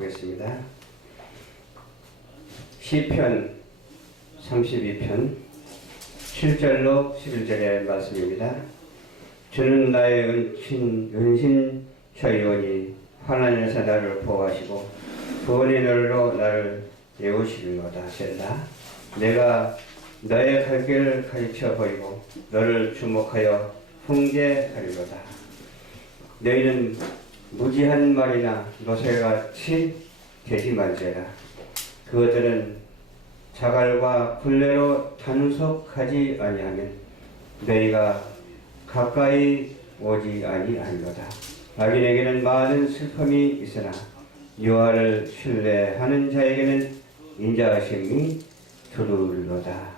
보겠습니다. 시편 32편 7절로 11절의 말씀입니다. 주는 나의 은신처이오니 환난에서 나를 보호하시고 구원의 날로 나를 예우시리로다. 셀라. 내가 너의 갈 길을 가르쳐 보이고 너를 주목하여 훈계하리로다. 너희는 무지한 말이나 노새같이 되지 말지어다. 그것들은 자갈과 굴레로 단속하지 아니하면 너희가 가까이 오지 아니하리로다. 악인에게는 많은 슬픔이 있으나 여호와를 신뢰하는 자에게는 인자하심이 두루리로다.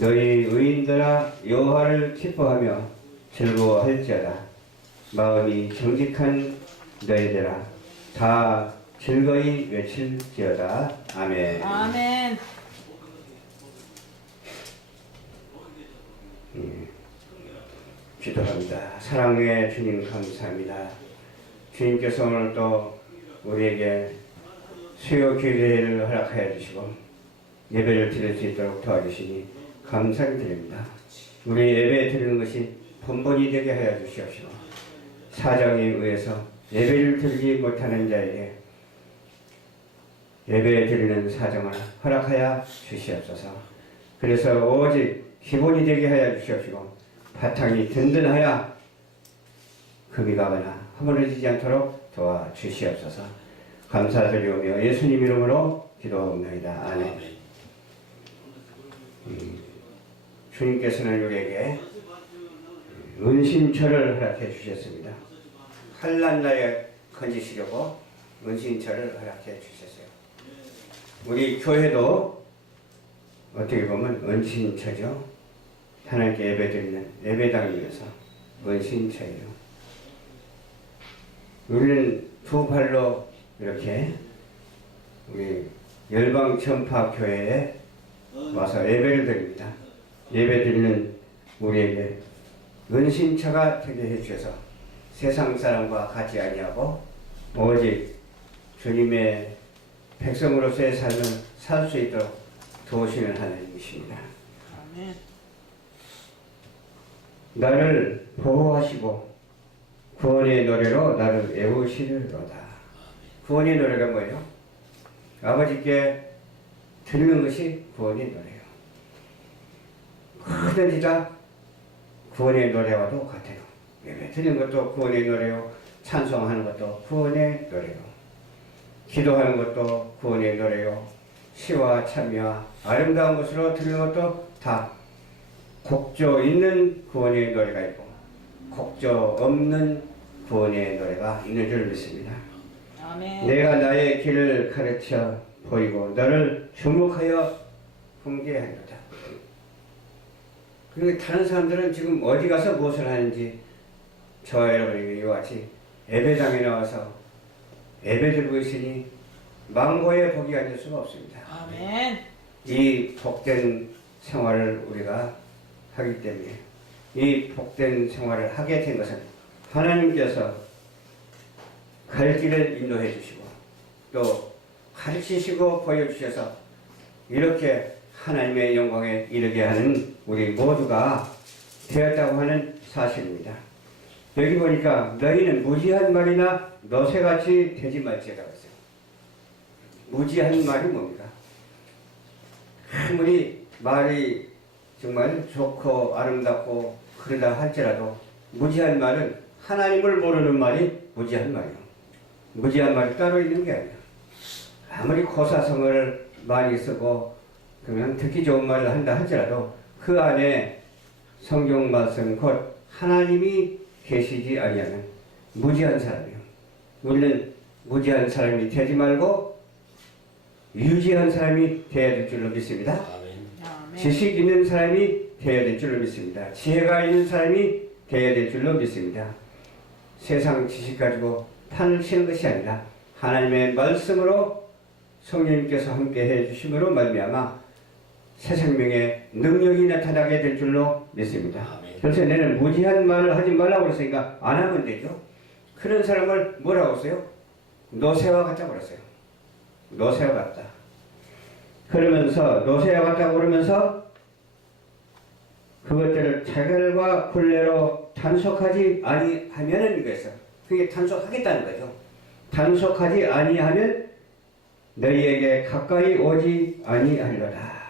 너희 의인들아 여호와를 기뻐하며 즐거워할지어다. 마음이 정직한 너희들아 다 즐거이 외칠지어다. 아멘. 아멘. 기도합니다. 사랑의 주님 감사합니다. 주님께서 오늘 또 우리에게 수요 기회를 허락하여 주시고 예배를 드릴 수 있도록 도와주시니 감사드립니다. 우리 예배 드리는 것이 본분이 되게 하여 주시옵시고 사정에 의해서 예배를 드리지 못하는 자에게 예배 드리는 사정을 허락하여 주시옵소서. 그래서 오직 기본이 되게 하여 주시옵시고 바탕이 든든하여 금이 가거나 허물어지지 않도록 도와주시옵소서. 감사드리오며 예수님 이름으로 기도합니다. 아멘. 주님께서는 우리에게 은신처를 허락해 주셨습니다. 환난 날에 건지시려고 은신처를 허락해 주셨어요. 우리 교회도 어떻게 보면 은신처죠. 하나님께 예배드리는 예배당이면서 은신처예요. 우리는 두 발로 이렇게 우리 열방전파교회에 와서 예배를 드립니다. 예배드리는 우리에게 은신처가 되게 해주셔서 세상 사람과 같이 아니하고 오직 주님의 백성으로서의 삶을 살 수 있도록 도우시는 하나님이십니다. 아멘. 나를 보호하시고 구원의 노래로 나를 애우시리로다. 구원의 노래가 뭐예요? 아버지께 드리는 것이 구원의 노래예요. 뭐든지 다 구원의 노래와도 같아요. 예배 드리는 것도 구원의 노래요. 찬송하는 것도 구원의 노래요. 기도하는 것도 구원의 노래요. 시와 찬미와 아름다운 것으로 드리는 것도 다 곡조 있는 구원의 노래가 있고 곡조 없는 구원의 노래가 있는 줄 믿습니다. 아멘. 내가 나의 길을 가르쳐 보이고 너를 주목하여 훈계하리로다. 그리고 다른 사람들은 지금 어디 가서 무엇을 하는지 저와 여러분이 이와 같이 예배당에 나와서 예배드리고 있으니 망고에 복이 아닐 수가 없습니다. 아멘. 이 복된 생활을 우리가 하기 때문에 이 복된 생활을 하게 된 것은 하나님께서 갈 길을 인도해 주시고 또 가르치시고 보여주셔서 이렇게 하나님의 영광에 이르게 하는 우리 모두가 되었다고 하는 사실입니다. 여기 보니까 너희는 무지한 말이나 너새같이 되지 말지어다 했어요. 무지한 말이 뭡니까? 아무리 말이 정말 좋고 아름답고 그러다 할지라도 무지한 말은 하나님을 모르는 말이 무지한 말이에요. 무지한 말이 따로 있는 게 아니에요. 아무리 고사성어를 많이 쓰고 그러면 듣기 좋은 말을 한다 할지라도 그 안에 성경 말씀 곧 하나님이 계시지 아니하면 무지한 사람이에요. 우리는 무지한 사람이 되지 말고 유지한 사람이 되어야 될 줄로 믿습니다. 아멘. 지식 있는 사람이 되어야 될 줄로 믿습니다. 지혜가 있는 사람이 되어야 될 줄로 믿습니다. 세상 지식 가지고 판을 치는 것이 아니라 하나님의 말씀으로 성령님께서 함께 해주심으로 말미암아 새 생명의 능력이 나타나게 될 줄로 믿습니다. 그래서 내는 무지한 말을 하지 말라고 그랬으니까 안 하면 되죠. 그런 사람을 뭐라고 했어요? 노새와 같다고 그랬어요. 노새와 같다. 그러면서 노새와 같다고 그러면서 그것들을 자결과 굴레로 단속하지 아니하면은 이거였어요. 그게 단속하겠다는 거죠. 단속하지 아니하면 너희에게 가까이 오지 아니하려다.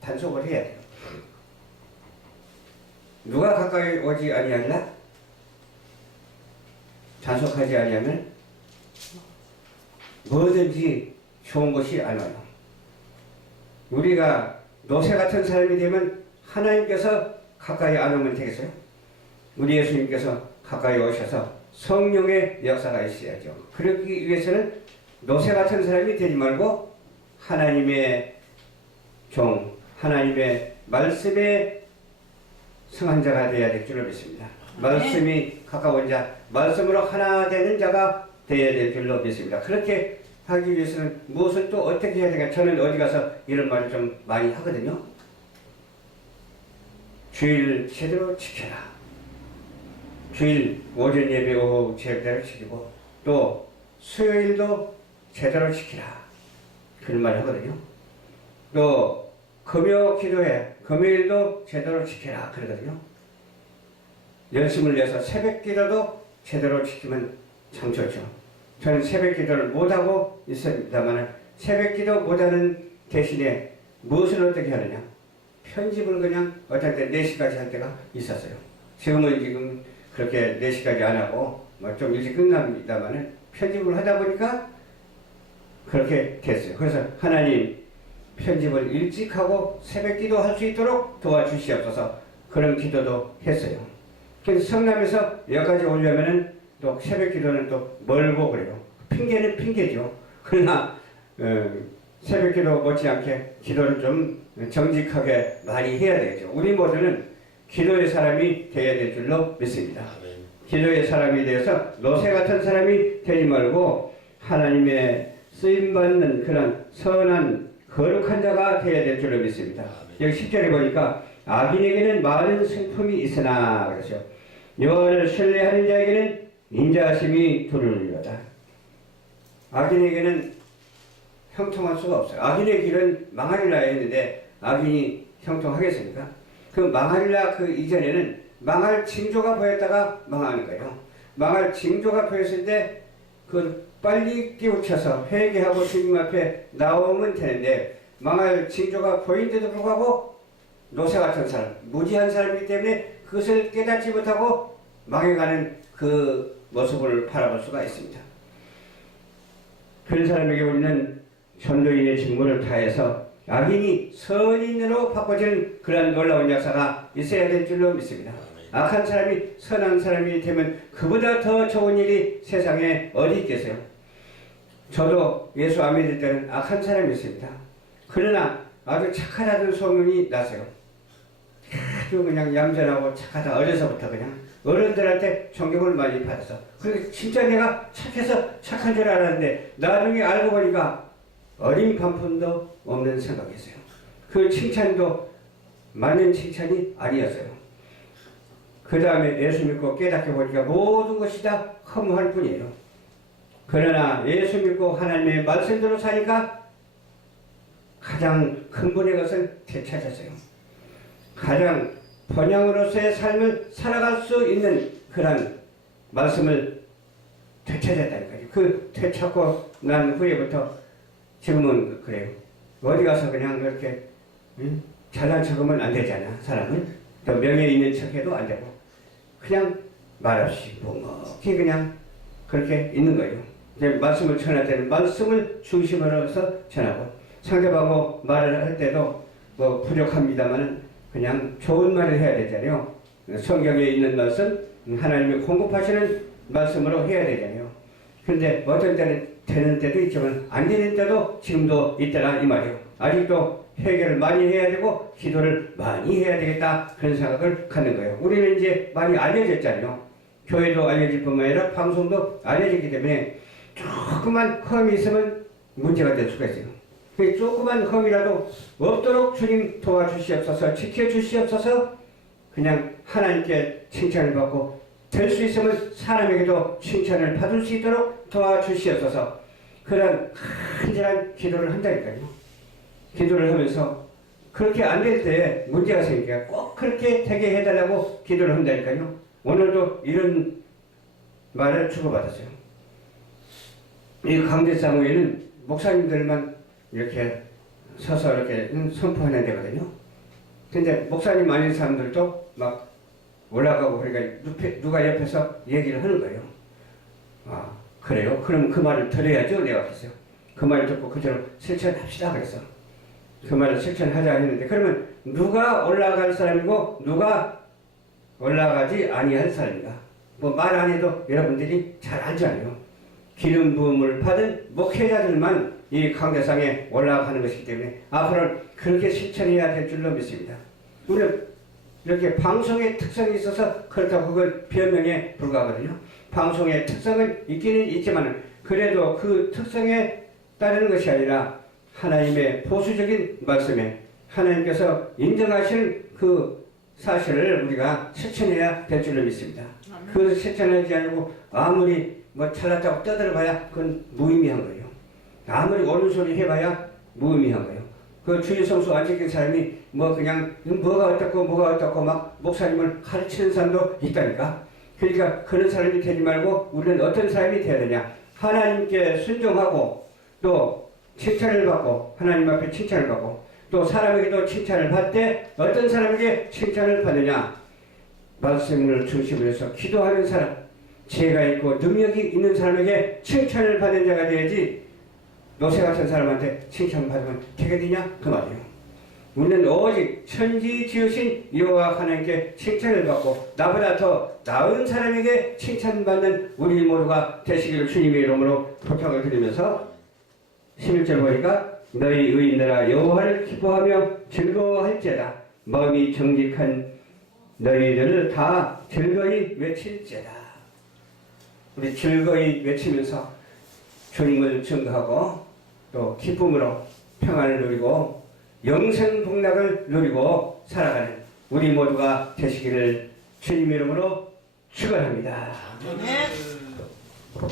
단속을 해야 돼요. 누가 가까이 오지 아니하리라? 단속하지 아니하면 뭐든지 좋은 것이 안 와요. 우리가 노새 같은 사람이 되면 하나님께서 가까이 안 오면 되겠어요? 우리 예수님께서 가까이 오셔서 성령의 역사가 있어야죠. 그러기 위해서는 노새 같은 사람이 되지 말고 하나님의 종, 하나님의 말씀에 성한 자가 되어야 될 줄로 믿습니다. 말씀이 가까운 자, 말씀으로 하나 되는 자가 되어야 될 줄로 믿습니다. 그렇게 하기 위해서는 무엇을 또 어떻게 해야 되냐? 저는 어디 가서 이런 말을 좀 많이 하거든요. 주일 제대로 지켜라. 주일 오전 예배 오후 제대로 지키고 또 수요일도 제대로 지키라. 그런 말을 하거든요. 또 금요 기도해. 금요일도 제대로 지켜라. 그러거든요. 열심을 내서 새벽 기도도 제대로 지키면 참 좋죠. 저는 새벽 기도를 못하고 있습니다만 새벽 기도 못하는 대신에 무엇을 어떻게 하느냐. 편집을 그냥 어떨 때 4시까지 할 때가 있었어요. 지금 그렇게 4시까지 안 하고 뭐 좀 일찍 끝납니다만 편집을 하다 보니까 그렇게 됐어요. 그래서 하나님 편집을 일찍 하고 새벽 기도 할 수 있도록 도와주시옵소서. 그런 기도도 했어요. 그래서 성남에서 여기까지 오려면은 또 새벽 기도는 또 멀고 그래요. 핑계는 핑계죠. 그러나 새벽 기도 못지않게 기도를 좀 정직하게 많이 해야 되겠죠. 우리 모두는 기도의 사람이 되어야 될 줄로 믿습니다. 기도의 사람이 되어서 노새 같은 사람이 되지 말고 하나님의 쓰임받는 그런 선한 거룩한 자가 되어야 될 줄로 믿습니다. 여기 10절에 보니까 악인에게는 많은 승품이 있으나 그러죠. 여호와를 신뢰하는 자에게는 인자하심이 두루리로다. 악인에게는 형통할 수가 없어요. 악인의 길은 망하리라 했는데 악인이 형통하겠습니까? 그 망하리라 그 이전에는 망할 징조가 보였다가 망하는 거예요. 망할 징조가 보였을 때 그 빨리 깨우쳐서 회개하고 주님 앞에 나오면 되는데 망할 징조가 보인데도 불구하고 노새 같은 사람, 무지한 사람이기 때문에 그것을 깨닫지 못하고 망해가는 그 모습을 바라볼 수가 있습니다. 그런 사람에게 우리는 전도인의 직무를 다해서 악인이 선인으로 바꿔지는 그런 놀라운 역사가 있어야 될 줄로 믿습니다. 악한 사람이 선한 사람이 되면 그보다 더 좋은 일이 세상에 어디 있겠어요? 저도 예수 안 믿을 때는 악한 사람이었습니다. 그러나 아주 착하다는 소문이 났어요. 아주 그냥 얌전하고 착하다. 어려서부터 그냥 어른들한테 존경을 많이 받아서 그리고 진짜 내가 착해서 착한 줄 알았는데 나중에 알고 보니까 어린 반푼도 없는 생각이었어요. 그 칭찬도 맞는 칭찬이 아니었어요. 그 다음에 예수 믿고 깨닫게 보니까 모든 것이 다 허무할 뿐이에요. 그러나 예수 믿고 하나님의 말씀대로 사니까 가장 근본의 것을 되찾았어요. 가장 번영으로서의 삶을 살아갈 수 있는 그런 말씀을 되찾았다는 거죠. 그 되찾고 난 후에부터 지금은 그래요. 어디 가서 그냥 그렇게 잘난 척하면 안 되잖아. 사람은 또 명예 있는 척해도 안 되고 그냥 말없이 묵묵히 그냥 그렇게 있는 거예요. 이제 말씀을 전할 때는 말씀을 중심으로 해서 전하고 상대방하고 말을 할 때도 뭐 부족합니다만은 그냥 좋은 말을 해야 되잖아요. 성경에 있는 말씀, 하나님이 공급하시는 말씀으로 해야 되잖아요. 그런데 어떤 때는 되는 때도 있지만 안 되는 때도 지금도 있더라 이 말이에요. 아직도 회개를 많이 해야 되고 기도를 많이 해야 되겠다 그런 생각을 갖는 거예요. 우리는 이제 많이 알려졌잖아요. 교회도 알려질 뿐만 아니라 방송도 알려졌기 때문에 조그만 흠이 있으면 문제가 될 수가 있어요. 그 조그만 흠이라도 없도록 주님 도와주시옵소서, 지켜주시옵소서. 그냥 하나님께 칭찬을 받고 될 수 있으면 사람에게도 칭찬을 받을 수 있도록 도와주시옵소서. 그런 간절한 기도를 한다니까요. 기도를 하면서 그렇게 안 될 때 문제가 생기니까 꼭 그렇게 되게 해달라고 기도를 한다니까요. 오늘도 이런 말을 주고받았어요. 이 강제사무에는 목사님들만 이렇게 서서 이렇게 선포하는 데거든요. 근데 목사님 아닌 사람들도 막 올라가고 그러니까 누가 옆에서 얘기를 하는 거예요. 아, 그래요? 그럼 그 말을 들어야죠. 내가 그랬어요. 그 말을 듣고 그대로 실천합시다 그랬어. 그 말을 실천하자 했는데 그러면 누가 올라갈 사람이고 누가 올라가지 아니할 사람인가? 뭐 말 안 해도 여러분들이 잘 알잖아요. 기름 부음을 받은 목회자들만 이 강대상에 올라가는 것이기 때문에 앞으로는 그렇게 실천해야 될 줄로 믿습니다. 우리는 이렇게 방송의 특성이 있어서 그렇다고 그건 변명에 불과하거든요. 방송의 특성은 있기는 있지만 그래도 그 특성에 따르는 것이 아니라 하나님의 보수적인 말씀에 하나님께서 인정하시는 그 사실을 우리가 실천해야 될 줄로 믿습니다. 그 실천하지 않고 아무리 뭐 잘났다고 떠들어봐야 그건 무의미한 거예요. 아무리 옳은 소리 해봐야 무의미한 거예요. 그 주의 성수 안 지킨 사람이 뭐 그냥 뭐가 어떻고 막 목사님을 가르치는 사람도 있다니까. 그러니까 그런 사람이 되지 말고 우리는 어떤 사람이 되어야 되냐. 하나님께 순종하고 또 칭찬을 받고 하나님 앞에 칭찬을 받고 또 사람에게도 칭찬을 받되 어떤 사람에게 칭찬을 받느냐. 말씀을 중심으로 해서 기도하는 사람, 지혜가 있고 능력이 있는 사람에게 칭찬을 받는 자가 되야지 노새 같은 사람한테 칭찬받으면 되게 되냐? 그 말이에요. 우리는 오직 천지 지으신 여호와 하나님께 칭찬을 받고 나보다 더 나은 사람에게 칭찬받는 우리 모두가 되시기를 주님의 이름으로 부탁을 드리면서 11절 보니까 너희 의인들아 여호와를 기뻐하며 즐거워할지어다. 마음이 정직한 너희들을 다 즐거이 외칠지어다. 우리 즐거이 외치면서 주님을 증거하고 또 기쁨으로 평안을 누리고 영생복락을 누리고 살아가는 우리 모두가 되시기를 주님 이름으로 축원합니다. 아멘.